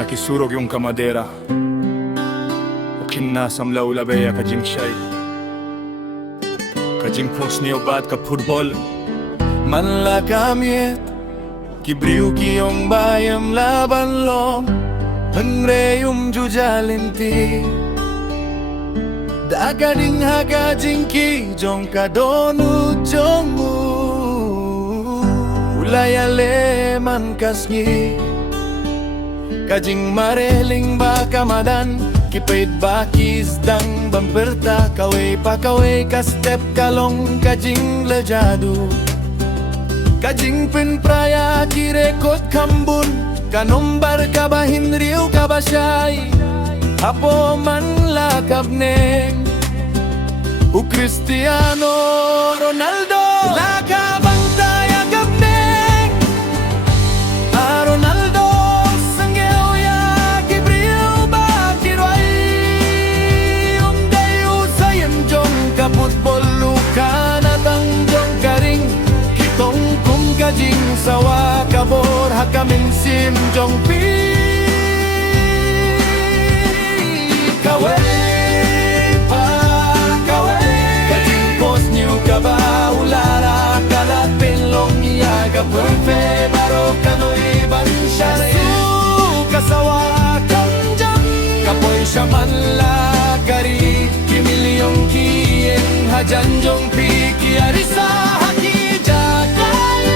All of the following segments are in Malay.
Nakisurog yung kamadera Ukinasam laulabaya kajing siyay Kajing pos niyo bat ka football Manla kamiet Kibriu kiyong bayam laban long Hangreyum jujalinti Dagading hagajing ki Jong kadonu jongu Ulayale man kasngi Kajing mareling ba kamadan Kipait ba kisdang bamperta Kaway pa kaway ka step kalong Kajing lejadu Kajing pinpraya kirekot kambun Kanombar kabahin riu kabasyay Apo man lakabneng U Cristiano Ronaldo Lakabang tayo gabneng Ronaldo Sanggeo ya Kibriu ba kiroy Dayo sayem jong kaputbol luka Natangjong karing Kitong kum kajing sawa kabor Hakamin sim jong pi Kaway pa kaway Kajing pos niyo ka ba ulara Kalat pinlong iya ka perfect Baro kanoy bansyari Kasawa kanjang Kapoy siya man lakari Kimilyong kiyeng hajanjong pikiari sa haki jakay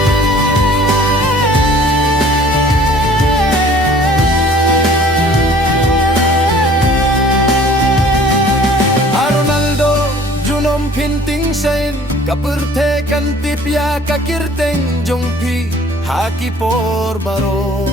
Ronaldo junom pinting sain Kaperte kan tipya kakirteng jongpi Haki por baro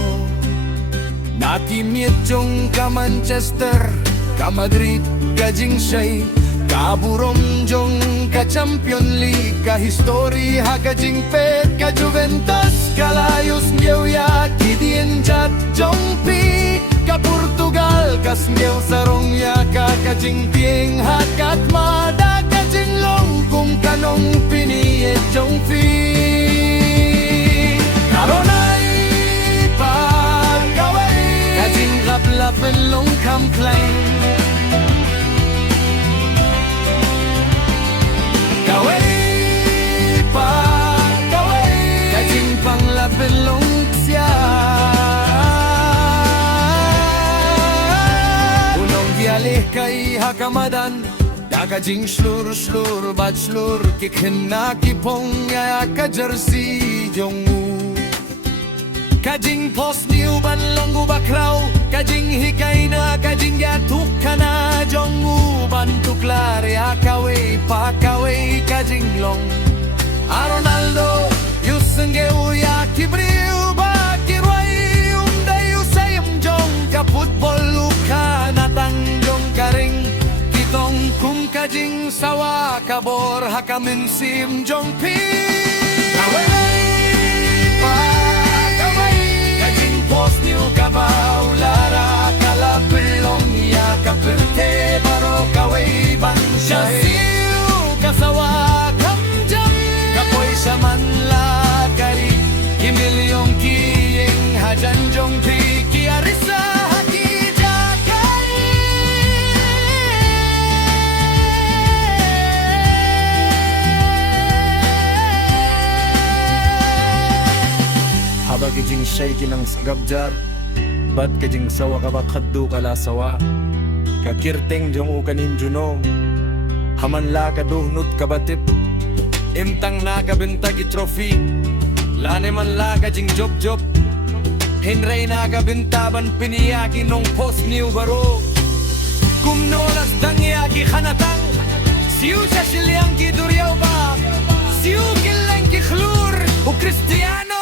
Nakimit jong ka Manchester Ka Madrid kajing siyay Kaburom jong ka Champion League Ka history ha kajing pet Ka Juventus kalayos ngew ya Kidien jat jongpi Ka Portugal kas ngew sarong ya Ka kajing pieng hakat mada Kajing long kung kanong piniyet jong fi Karonay pagkaway Kajing lap-lapen long complain Kaway pagkaway Kajing panglapen long siya Unong gialih kay hakamadan Kajing slur bachelor Kikin na kipong ya ka jersey jongu Kajing post niu ban longu bakraw Kajing hikay na kajing yatuk ka na jongu Bantuklar ya kaway pa kaway kajing long Ronaldo yusenggeu ya kibriu ba kiroy Dayo sayem jong ka football luka Natangjong karing Kitong kum kajing sawa kabor hakamin sim jong pi Kaway pa kaway Kajing pos niyo ka ba ulara Kalapilong iya kaperte Baro kaway bansyay Siu kasawa kamjam Kapoy siya man lakari Kimilyong kiyeng hajan jong pi Kiarisa Kajing siyay kinang sagabjar Ba't kajing sawa ka ba kaddu kala sawa Kakirteng jong ukanin junong Haman la kaduhnod kabatip Imtang na kabintag trophy Lane man la kajing job Hinray na kabintaban piniyaki nung post niyo baro Kumnolas dangyaki kanatang Siu sa silyang ki duryaw ba Siu kilang ki khlur O Cristiano